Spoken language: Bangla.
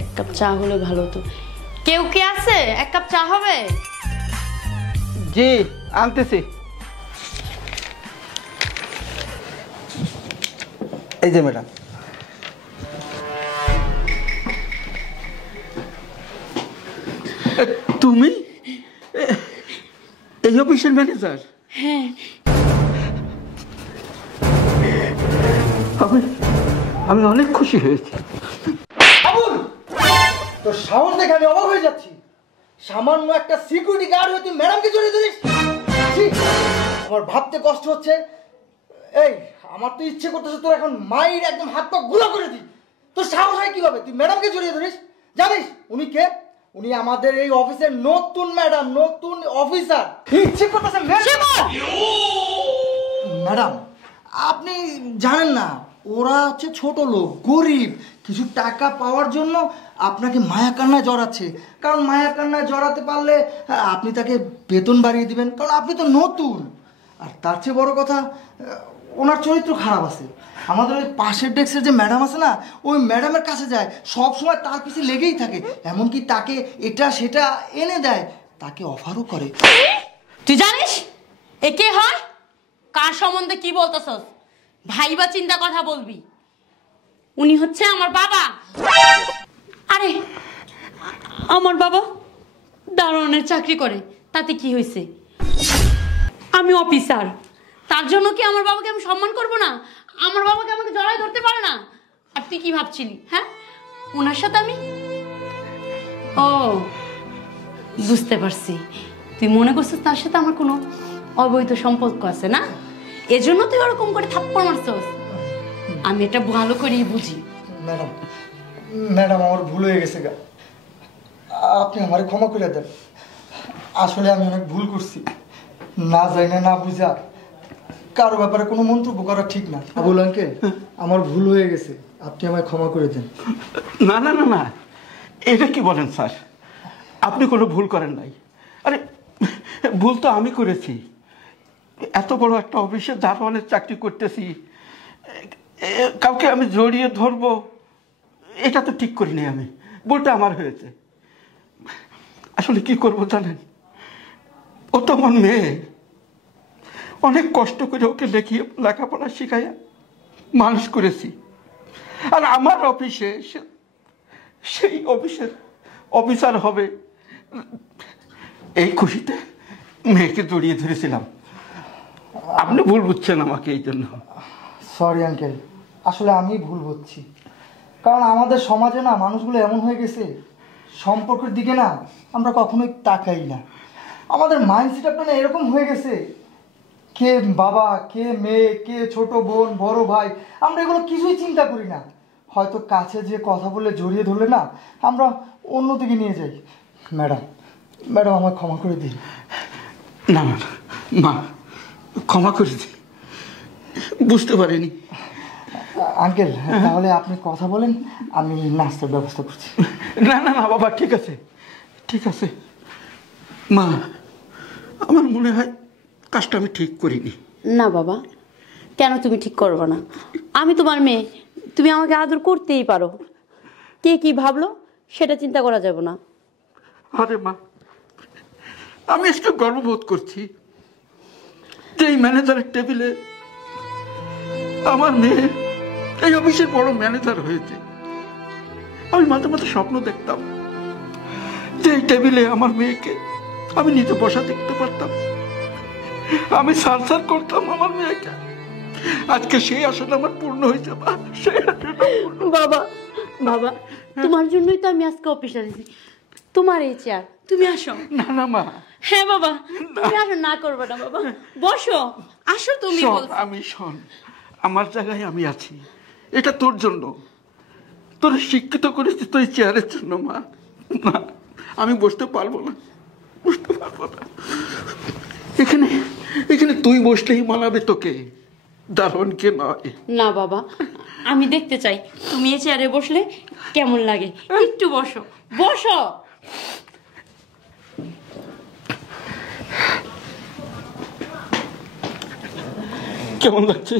এক কাপ চা হলে ভালো হতো। কেউ কে আছে? এক কাপ চা হবে? জি আনতেছি। এই যে ম্যাডাম। তুমি এই অফিসের ম্যানেজার? হ্যাঁ। আমি অনেক খুশি হয়েছি। তোর সাহস দেখে আমি অবাক হয়ে যাচ্ছি। সামান্য একটা সিকিউরিটি গার্ড হয়ে তুই ম্যাডামকে জড়িয়ে ধরিস? আমার ভাবতে কষ্ট হচ্ছে। এই আমার তো ইচ্ছে করতেছে তোর এখন মায়ের একদম হাত পা গুলা করে দিই। তোর সাহস হয় কিভাবে তুই ম্যাডামকে জড়িয়ে ধরিস? জানিস উনি কে? উনি আমাদের এই অফিসের নতুন ম্যাডাম, নতুন অফিসার। ইচ্ছে করতেছে ম্যাডাম, আপনি জানেন না ওরা হচ্ছে ছোট লোক, গরিব, কিছু টাকা পাওয়ার জন্য আপনাকে মায়া কান্নায় জড়াচ্ছে। কারণ মায়া কান্নায় জড়াতে পারলে আপনি তাকে বেতন বাড়িয়ে দিবেন, কারণ আপনি তো নতুন। আর তার চেয়ে বড় কথা, ওনার চরিত্র খারাপ আছে। আমাদের ওই পাশের ডেস্কের যে ম্যাডাম আছে না, ওই ম্যাডামের কাছে যায়, সব সময় তার পিছে লেগেই থাকে। এমনকি তাকে এটা সেটা এনে দেয়, তাকে অফারও করে। তুই জানিস এ কে হয়? কার সম্বন্ধে কি বলতেছস? ভাইবা চিন্তা কথা বলবি। উনি হচ্ছে আমার বাবা। আরে আমার বাবা দারোয়ানের চাকরি করে, তাতে কি হয়েছে? আমি অফিসার, তার জন্য কি আমার বাবাকে আমি সম্মান করব না? আমার বাবাকে আমাকে জড়ায় ধরতে পারে না? আর তুই কি ভাবছিলি? হ্যাঁ, ওনার সাথে আমি ও বুঝতে পারছি, তুই মনে করছিস তার সাথে আমার কোনো অবৈধ সম্পর্ক আছে না, এজন্য তুই ওরকম করে থাপ্পড় মারছস। আমি এটা ভালো করেই বুঝি। ম্যাডাম, ম্যাডাম আমার ভুল হয়ে গেছে গা, আপনি আমারে ক্ষমা করে দেন। আসলে আমি অনেক ভুল করছি, না যাই না বুঝা কারো ব্যাপারে কোনো মন্তব্য করা ঠিক না। আবুল আঙ্কেল, আমার ভুল হয়ে গেছে, আপনি আমায় ক্ষমা করে দেন। না না না না, এটা কি বলেন স্যার? আপনি কোনো ভুল করেন নাই। আরে ভুল তো আমি করেছি। এত বড় একটা অফিসে দারোয়ানের চাকরি করতেছি, কাউকে আমি জড়িয়ে ধরবো এটা তো ঠিক করিনি আমি। ভুলটা আমার হয়েছে। আসলে কি করব জানেন, ও তো আমার মেয়ে। অনেক কষ্ট করে ওকে লেখাপড়া শিখাইয়া মানুষ করেছি। আর আমার অফিসে সেই অফিসের অফিসার হবে এই খুশিতে মেয়েকে জড়িয়ে ধরেছিলাম। আপনি ভুল বুঝছেন আমাকে এই জন্য। সরি আঙ্কেল, আসলে আমি ভুল বুঝছি। কারণ আমাদের সমাজে না মানুষগুলো এমন হয়ে গেছে, সম্পর্কের দিকে না আমরা কখনোই তাকাই না। আমাদের মাইন্ডসেট আপনার এরকম হয়ে গেছে, কে বাবা, কে মেয়ে, কে ছোট বোন, বড় ভাই, আমরা এগুলো কিছুই চিন্তা করি না। হয়তো কাছে যে কথা বলে জড়িয়ে ধরলে না আমরা অন্যদিকে নিয়ে যাই। ম্যাডাম, ম্যাডাম আমায় ক্ষমা করে দিন। না না মা, ক্ষমা করে দিন, বুঝতে পারিনি। আঙ্কেল, তাহলে আপনি কথা বলেন, আমি নাস্তার ব্যবস্থা করছি। না না না বাবা, ঠিক আছে ঠিক আছে। মা, আমার মনে হয় কাজটা আমি ঠিক করিনি। না বাবা, কেন তুমি ঠিক করবে না? আমি তোমার মেয়ে, তুমি আমাকে আদর করতেই পারো। কে কি ভাবলো সেটা চিন্তা করা যাবে না। আরে মা, আমি আজকে গর্ববোধ করছি যে এই ম্যানেজারের টেবিলে আমার মেয়ে এই অফিসের বড় ম্যানেজার হয়েছে। আমি মাঝে মাঝে স্বপ্ন দেখতাম যে এই টেবিলে আমার মেয়েকে আমি নিজে বসা দেখতে পারতাম, আমি সার করতাম আমার মেয়েকে। আজকে সেই আসলে আমার পূর্ণ হয়েছে। বাবা বাবা, তোমার জন্যই তো আমি আজকে অফিসে এসেছি। তোমার এই চেয়ার, তুমি আসো। না না মা। হ্যাঁ বাবা, তুমি আসো, না করবে না বাবা, বসো, আসো তুমি। আমি শোন, আমার জায়গায় আমি আছি, এটা তোর জন্য। তোর শিক্ষিত করেছি তুই চেয়ারের জন্য মা। না, আমি বসতে পারবো না, বসতে পারবো না। এখানে এখানে তুই বসলেই মানাবে তোকে, দারোয়ানকে নয়। না বাবা, আমি দেখতে চাই তুমি এই চেয়ারে বসলে কেমন লাগে। একটু বসো, বসো। কেমন লাগছে?